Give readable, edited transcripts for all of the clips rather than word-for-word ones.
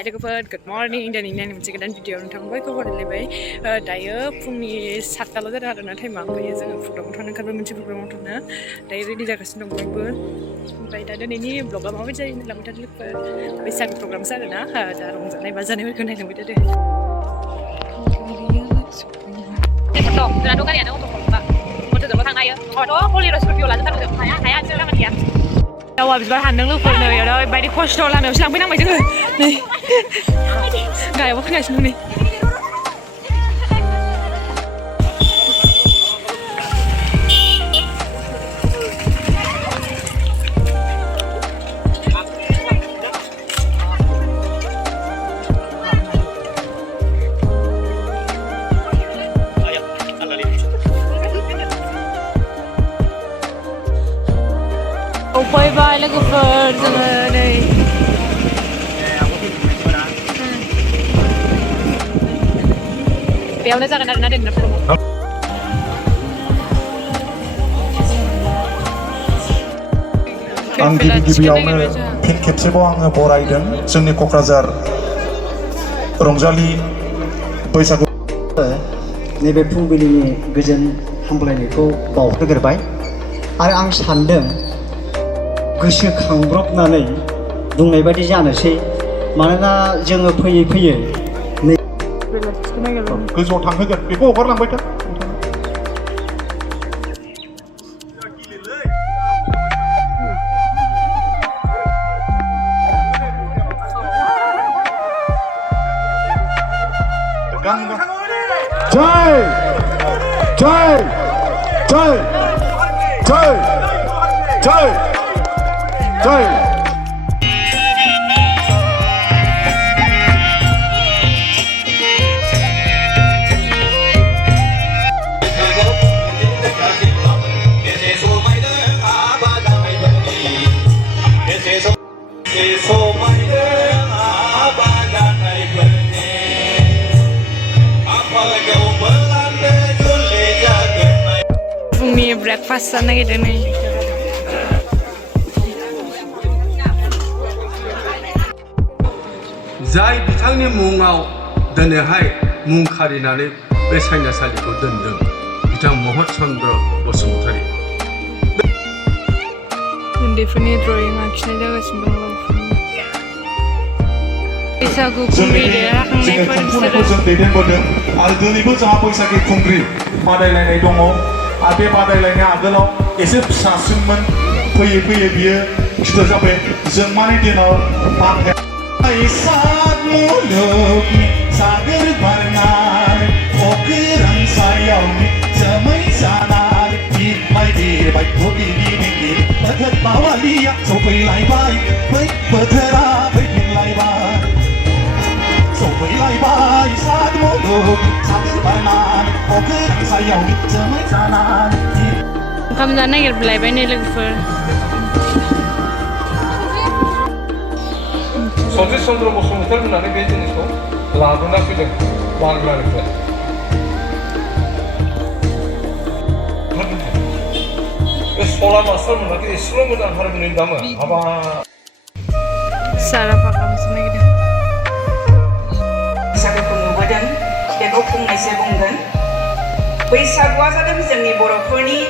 Hai लोगोफोर good morning दिनैनि आंनि मोनसे गोदान भिडिअ नोंथां बयखौबो बरायलायबाय दायो फुंनि 7टाल' जादों आरोना टाइमा ओमफ्राय जोङो प्रग्रामाव थांनो ओंखारबाय मोनसे प्रग्रामाव थांनो दायो रेडि जागासिनो दं बयबो ओमफ्राय दा दिनैनि ब्लगा माबायदि जायो होनलांबाय थादो लोगोफोर बैसागु प्रग्रामसो आरोना दा रंजानाय बाजानायफोरखौ नायलांबाय थादो जोंनाथ' गारियानो अट'खौबा अट'जोंबो थांनो हायो नङाबाथ' हलिर' स्करपिअ लाजोबथारगौ जों हाया बिसोर लामा गैया दावा बिबार हानदों लोगोफोर नै ओरैबायदि खस्थ' लामायावसो लांफैनांबाय जोङो नै गाहायावबो फैगासिनो नै फैबाय लोगोफोर जोङो नै बेयावनो जागोन आरोना दिनैना प्रग्रामा आं गिबियावनो फिन खेबसेबाव आङो बरायदों जोंनि क'क्राझार रंजालि बैसागु नैबे फुंबिलिनि गोजोन हामलायनायखौ बावहरग्रोबाय आरो आं सानदों गोसोखांब्रबनानै बुंनाय बायदि जानोसै मानोना जोङो फैयै फैयै गोजौआव थांहोगोन बेखौ हगारलांबाय था जय जय जय जय जय जय फुंनि ब्रेकफास्ट जानो नागिरदों नै जाय बिथांनि मुङाव दिनैहाय मुं खारिनानै बे सायनासालिखौ दोनदों बिथां महत चन्द्र बसुमतारी उन्दैफोरनि ड्रयिं आखिनाय जागासिनो दं बैसागु खुंग्रि खुंफुंनायखौ जों दैदेनबोदों आरो दिनैबो जोंहा बैसागु खुंग्रि बादायलायनाय दङ आरो बे बादायलायनाया आगोलाव एसे फिसासिनमोन फैयै फैयै बियो गिदिर जाबाय जों माने दिनाव मुलुगनि सागोर बारनाय अख्रां सायाव जोमै जानाय बिरबाय बिरबाय बिरबाय बोथोर मावालिया सफैलायबाय बै बोथोरा फैफिनलायबाय सफैलायबाय सात मुलुग सागोर बारनाय अख्रां सायाव जोमै जानाय ओंखाम जानो नागिरलायबाय नै लोगोफोर सतिश चन्द्र बसुमतारी होननानै बे जिनिसखौ लाबोना फैदों बांलानिफ्राय बे सला मास्टार मोनाखै एसेल' मोजां हारम'नियाम दामो हाबा सारा फाखामसो नागिरदों बैसागुखौ नुबोदों बेखौ फंनैसो बुंगोन बैसागुआ जादों जोंनि बर'फोरनि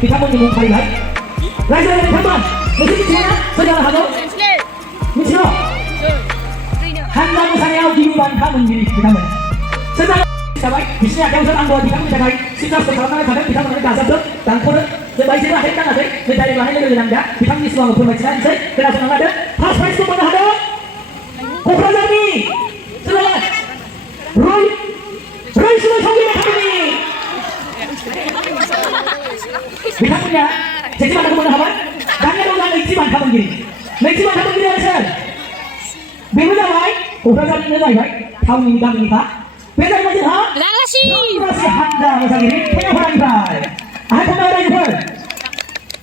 बिथांमोननि मुं फारिलाइ रायजो बिथांमोन नोंसोर मिथियोना सोरनो हागौ मिथियो हानजा मोसानायाव गिबि बान्था मोनगिरि बिथांमोन सोरबा हिसाबै बिसोरनि आखायावसो आंबो बिथांमोननि थाखाय सिगांसो खालामनानै थादों बिथांमोननो दाजाबदों दानख'दों जों बायजोबो आखाइ दाङाखै मेथाइ लानाय लोगो लोगो आं दा बिथांनि सिगाङाव फोरमायथिना होनोसै खोनासंना लादो फार्स्ट प्राइजखौ मोननो हादों क'क्राझारनि सोरबा रयसुमै संगिरि एकाडेमि बिथांमोनहा सेथि बान्थाखौ मोननो हाबाय दानिया दं नैथि बान्था मोनगिरि आरो सोर क'क्राझारनिनो जाहैबाय टाउननि गामिनिखा बे जाहैबाय जोंहा रांगासि हानजा मोसागिरि टेङापारानिफ्राय आरो थांबाय रायजोफोर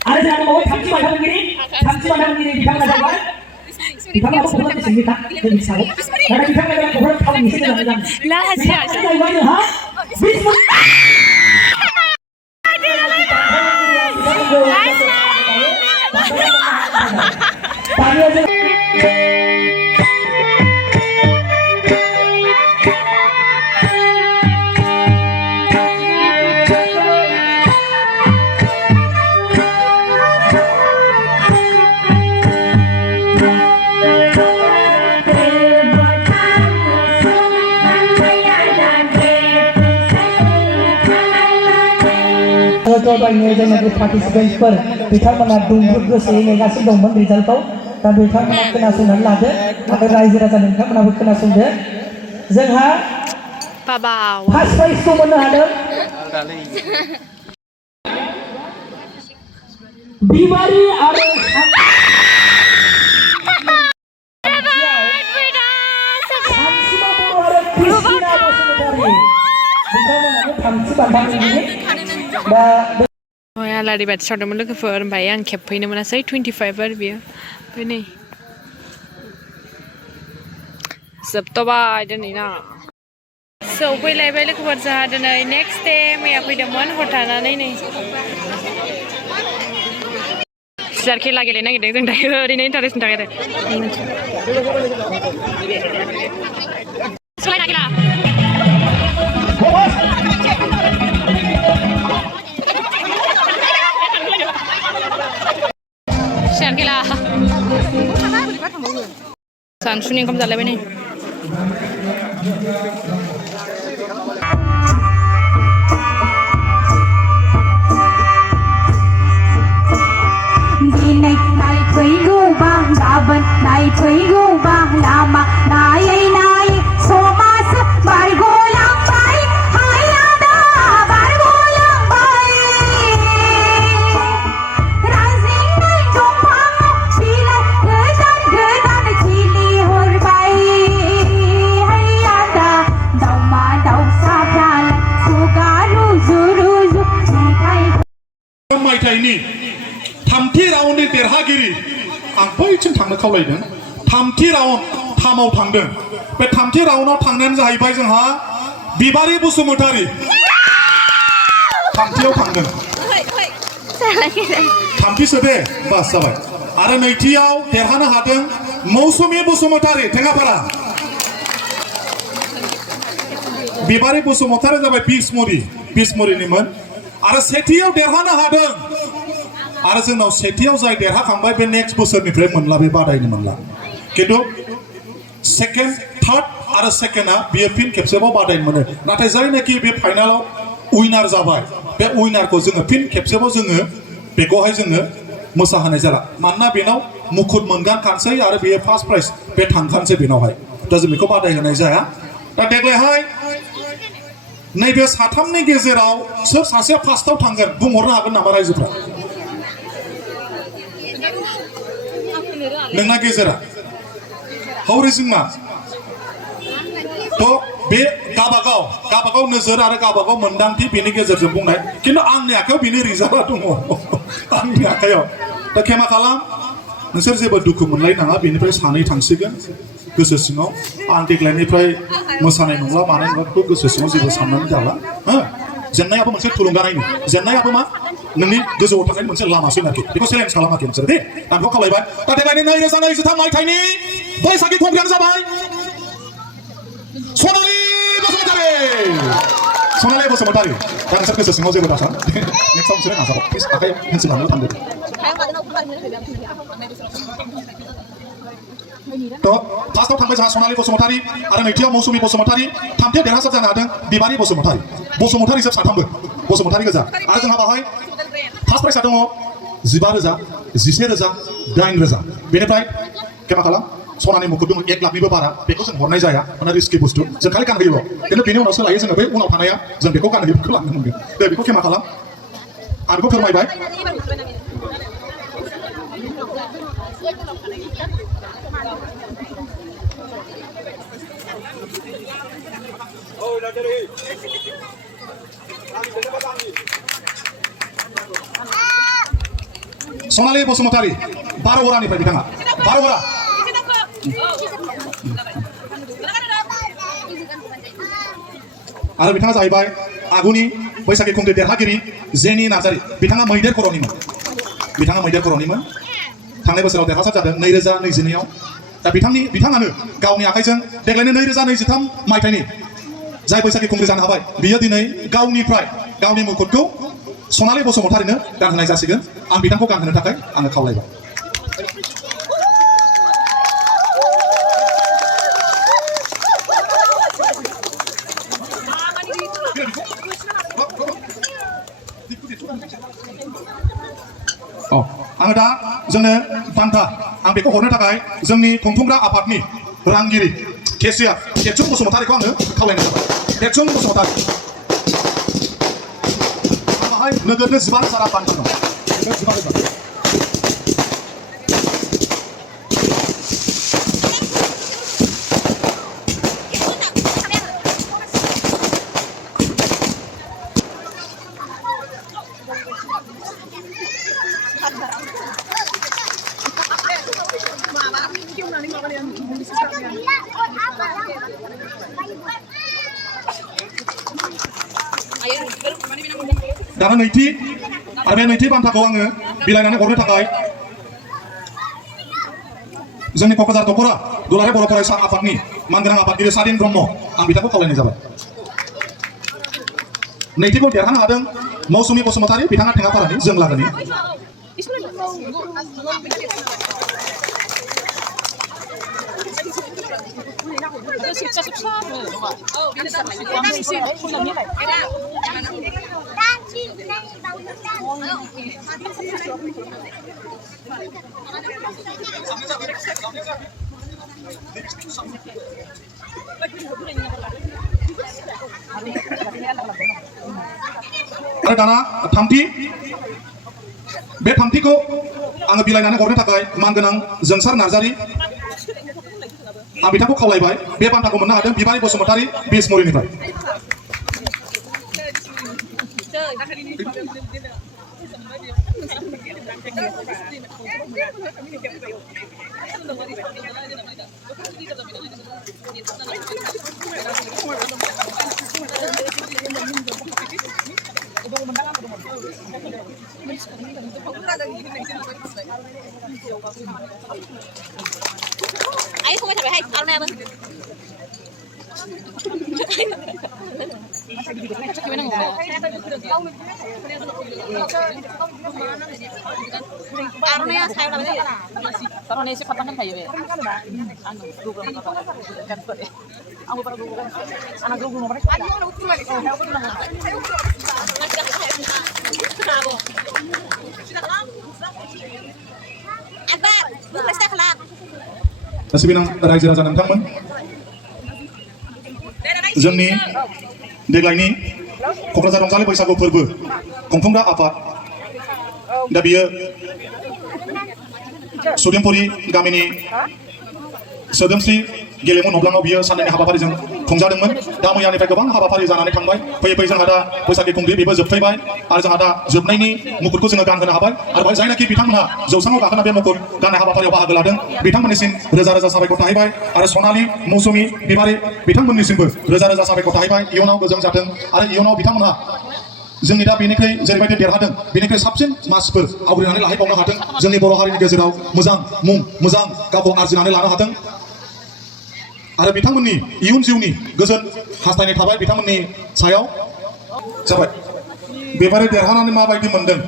आरो जोंहा दंबावो थामथि बान्था मोनगिरि बिथांमोना जाहैबाय बिथांमोनाबो क'क्राझार डिस्ट्रिक्टनिखा जों मिथिखागौ नाथाय बिथांमोना जाबाय क'क्राझार टाउननि एसे गोजान जाहैबाय जोंहा जयबायनो जोंनि पार्टिसिपेन्टफोर बिथांमोना दुंब्रुद गोसोयै नेगासिनो दंमोन रिजाल्टखौ दा बिथांमोना खोनासंनानै लादो आरो रायजो राजा नोंथांमोनाबो खोनासंदो जोंहा फार्स्ट प्राइजखौ मोननो हादों बिबारि आरो आलारि बाथि सावदोंमोन लोगोफोर ओमफ्राय आं खेबफैनो मोनासै 25 आरो बियो ओमफ्राय नै जोबथ'बाय दिनै ना सौफैलायबाय लोगोफोर जोंहा दिनै नेक्स्ट दे मैया फैदोंमोन हर थानानै नै सियार खेला गेलेनो नागिरदों जों दायो ओरैनो इन्टारेस्टनि थाखाय आरो सोलायना खेला सियार खेला सानसुनि ओंखाम जालायबाय नै दिनै नायफैगौ बा गाबोन नायफैगौ बा लामा नायै नायै समाज बारग'लांबाय हायादा बारग'लांबाय राजिनाय दंफाङाव बिलाइ गोदान गोदान खिलिहरबाय हायादा दाउमा दाउसाफ्रालाय खुगा रुजु रुजु मेथाइ मायथाइनि थामथि राउन्डनि देरहागिरि आं बैथिं थांनो खावलायदों थामथि राउन्ड थामाव थांदों बे थामथि राउन्डआव थांनायानो जाहैबाय जोंहा बिबारि बसुमतारी थामथियाव थांदों थामथिसो दे बास जाबाय आरो नैथियाव देरहानो हादों मौसुमि बसुमतारी टेङापारा बिबारि बसुमतारी जाबाय बिसमुरिनिमोन आरो सेथियाव देरहानो हादों आरो जोंनाव सेथियाव जाय देरहाखांबाय बे नेक्स्ट बोसोरनिफ्राय मोनला बे बादायनो मोनला खिन्थु सेकेन्ड थार्ड आरो सेकेन्डआ बियो फिन खेबसेबाव बादायनो मोनो नाथाय जायनाखि बे फाइनालाव उइनार जाबाय बे उइनारखौ जोङो फिन खेबसेबाव जोङो बेखौहाय जोङो मोसाहोनाय जाला मानोना बेनाव मुकुट मोनगानखानोसै आरो बेयो फार्स्ट प्राइज बे थांखानोसै बेनावहाय दा जों बेखौ बादायहोनाय जाया दा देग्लायहाय नैबे साथामनि गेजेराव सोर सासेया फार्स्टआव थांगोन बुंहरनो हागोन नामा रायजोफ्रा नोंना गेजेरा हौरिजिमा तो बे गाबागाव नोजोर आरो गाबागाव मोनदांथि बेनि गेजेरजों बुंनाय खिन्थु आंनि आखायाव बेनि रिजाल्टआ दङ आंनि आखायाव दा खेमा खालाम नोंसोर जेबो दुखु मोनलायनाङा बेनिफ्राय सानै थांसिगोन गोसो सिङाव आं देग्लायनिफ्राय मोसानाय नंला मानाय नंला बेखौ गोसो सिङाव जेबो साननानै जाला हो जेननायाबो मोनसे थुलुंगानायनि जेननायाबो मा नोंनि गोजौआव थांनायनि मोनसे लामासै आरोखि बेखौ चेलेन्ज खालामाखै नोंसोर दे आं बेखौ खावलायबाय दा देग्लायनि 2023 मायथाइनि बैसागि खुंग्रियानो जाबाय सनालि बसुमतारी दा नोंसोर गोसो सिङाव जेबो दासान नेक्स्टआव नोंसोरो नाजाबाव प्लिज आखाइ पेन्सिल लानानै थांदो तो फार्स्टआव थांबाय जोंहा सनालि बसुमतारी आरो नैथियाव मौसुमि बसुमतारी थामथियाव देरहासार जानो हादों बिबारि बसुमतारी सोर साथामबो बसुमतारी गोजा आरो जोंहा बाहाय फार्स्ट प्राइजआ दङ 15,000 11,000 8,000 बेनिफ्राय केमा खालाम सनानि मुकुट दङ 1 लाखनिबो बारा बेखौ जों हरनाय जाया माने रिस्कि बुस्थु जों खालि गानहोयोल' खिन्थु बेनि उनावसो लायो जोङो बै उनाव थानाया जों बेखौ गानहोयो बेखौ लांनो मोनगोन दे बेखौ केमा खालाम आं बेखौ फोरमायबाय Sonali Bosumotari 12 orangनिफ्राय बिथाङा 12 orang आरो बिथाङा जाहैबाय आगुनि बैसागि खुंग्रि देरहागिरि जेनि नार्जारि बिथाङा मैदेर खर'निमोन थांनाय बोसोराव देरहासार जादों 2022 आव दा बिथाङानो गावनि आखाइजों देग्लायनो 2023 मायथाइनि जाय बैसागि खुंग्रि जानो हाबाय बियो दिनै गावनि मुकुटखौ सनालि बसुमतारिनो गानहोनाय जासिगोन आं बिथांखौ गानहोनो थाखाय आङो खावलायबाय आङो दा जोंनो बान्था आं बेखौ हरनो थाखाय जोंनि खुंफुंग्रा आफादनि रांगिरि केसियार टेकचुं बसुमतारिखौ आङो खावलायनाय जाबाय टेकचुं बसुमतारि आंहाय नोगोरनो 15,000 बान्था दं 15,000 दाना नैथि बान्थाखौ आङो बिलाइनानै हरनो थाखाय जोंनि क'क्राझार दख'रा दुलाराय बर' फरायसा आफादनि मानगोनां आफादगिरि सादिन ब्रह्म आं बिथांखौ खावलायनाय जाबाय नैथिखौ देरहानो हादों मौसुमि बसुमतारि बिथाङा टेङापारानि जोंलागोनि आरो दाना बे थामथिखौ आङो बिलाइनानै हरनो थाखाय मानगोनां जोंसार नार्जारि आं बिथांखौ खावलायबाय बे बान्थाखौ मोननो हादों बिबारि Basumatary बिसमुरिनिफ्राय Ayo không phải hay ăn em Arunnya saya namanya. Karena ini siapa kan kayak anu Google kan kok deh. Aku para Google anak Google nomor. Ayo aku tuh lagi. Aku tuh nomor. Bravo. Akbar, bukan sekolah. Sibilang रायजो राजा नोंथांमोन जोंनि देग्लायनि क'क्राझार रंजालि बैसागु फोरबो खुंफुंग्रा आफाद दा बियो सुदेमपुरि गामिनि सोदोमस्रि गेलेमु नब्लाङाव बियो साननैनि हाबाफारिजों खुंजादोंमोन दा मैयानिफ्राय गोबां हाबाफारि जानानै थांबाय फैयै जोंहा दा बैसागि खुंग्रि बेबो जोबफैबाय आरो जोंहा दा जोबनायनि मुकुटखौ जोङो गानहोनो हाबाय आरो जायनाखि बिथांमोनहा जौसाङाव गाखोना बे मुकुट गाननाय हाबाफारियाव बाहागो लादों बिथांमोननिसिम रोजा रोजा साबायखर थाहैबाय आरो सनालि मौसुमि बिबारि बिथांमोननिसिमबो रोजा रोजा साबायखर थाहैबाय इयुनाव गोजों जाथों आरो इयुनाव बिथांमोनहा जोंनि दा बेनिख्रुइ जेरैबायदि देरहादों बेनिख्रुइ साबसिन मासिफोर आवग्रिनानै लाहैबावनो हाथों जोंनि बर' हारिनि गेजेराव मोजां मुं मोजां गावखौ आरजिनानै लानो हाथों आरो बिथांमोननि इयुन जिउनि गोजोन हास्थायनाय थाबाय बिथांमोननि सायाव जाबाय बेबारे देरहानानै माबायदि मोनदों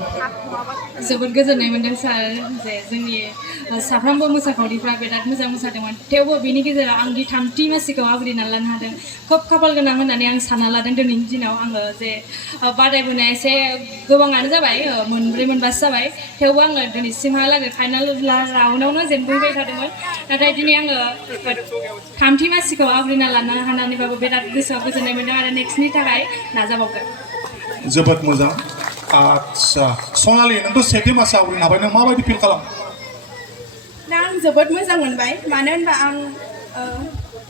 जोबोद गोजोननाय मोनदों सार जे जोंनि साफ्रोमबो मोसाखावरिफ्रा बिराद मोजां मोसादोंमोन थेवबो बिनि गेजेराव आं थामथि मासिखौ आवग्रिनानै लानो हादों खोब खाफाल गोनां होननानै आं सानना लादों दिनैनि दिनाव आङो जे बादायबोनाया एसे गोबाङानो जाबाय मोनब्रै मोनबासो जाबाय थेवबो आङो दिनैसिमहालागै फाइनाल राउन्डआवनो जेनबोबाय थादोंमोन नाथाय दिनै आङो थामथि मासिखौ आवग्रिना लानो हानानैबाबो बिराद गोसोआव गोजोननाय मोनदों आरो नेक्स्टनि थाखाय नाजाबावगोन जोबोद मोजां आच्छा सनालि नोंथ' सेथि मासआव आवग्रिनो हाबाय नों माबायदि फिल खालाम दा आं जोबोद मोजां मोनबाय मानो होनबा आं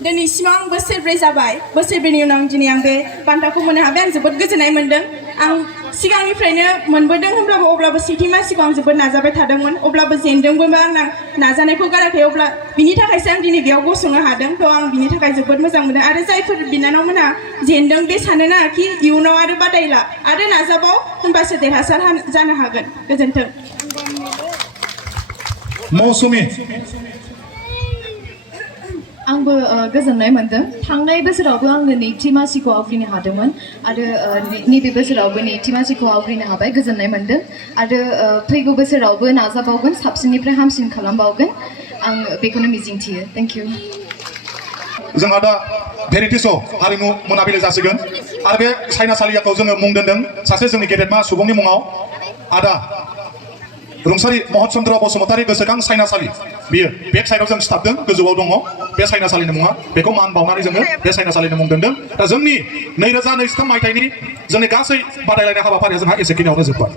दिनैसिमाव आं बोसोरब्रै जाबाय बोसोरब्रैनि उनाव दिनै आं बे बान्थाखौ मोननो हाबाय आं जोबोद गोजोननाय मोन्दों आं सिगांनिफ्रायनो मोनबोदों होनब्लाबो अब्लाबो सेथि मासिखौ आं जोबोद नाजाबाय थादोंमोन अब्लाबो जेनदोंबो आं नाजानायखौ गाराखै अब्ला बिनि थाखायसो आं दिनै बेयाव गसंनो हादों थ' आं बिनि थाखाय जोबोद मोजां मोनदों आरो जायफोर बिनानावमोनहा जेनदों बे सानो नाङा कि इयुनाव आरो बादायला आरो नाजाबाव होनबासो देरहासार जानो हागोन गोजोन्थों मौसुमि आंबो गोजोननाय मोन्दों थांनाय बोसोरावबो आङो नैथि मासिखौ आवग्रिनो हादोंमोन आरो नैबे बोसोरावबो नैथि मासिखौ आवग्रिनो हाबाय गोजोननाय मोन्दों आरो फैगौ बोसोरावबो नाजाबावगोन साबसिननिफ्राय हामसिन खालामबावगोन आं बेखौनो मिजिंथियो थेंक इउ जोंहा दा भेरिटि श' हारिमु मोनाबिलि जासिगोन आरो बे साइनासालियाखौ जोङो मुं दोनदों सासे जोंनि गेदेरमा सुबुंनि मुङाव आदा रुंसारि महत चन्द्र बसुमतारी गोसोखां साइनासालि बियो बेक साइडआव जों सिथाबदों गोजौआव दङ बे साइनासालिनि मुङा बेखौ मान बावनानै जोङो बे साइनासालिनि मुं दोनदों दा जोंनि 2023 मायथाइनि जोंनि गासै बादायलायनाय हाबाफारिया जोंहा एसेखिनियावनो जोब्बाय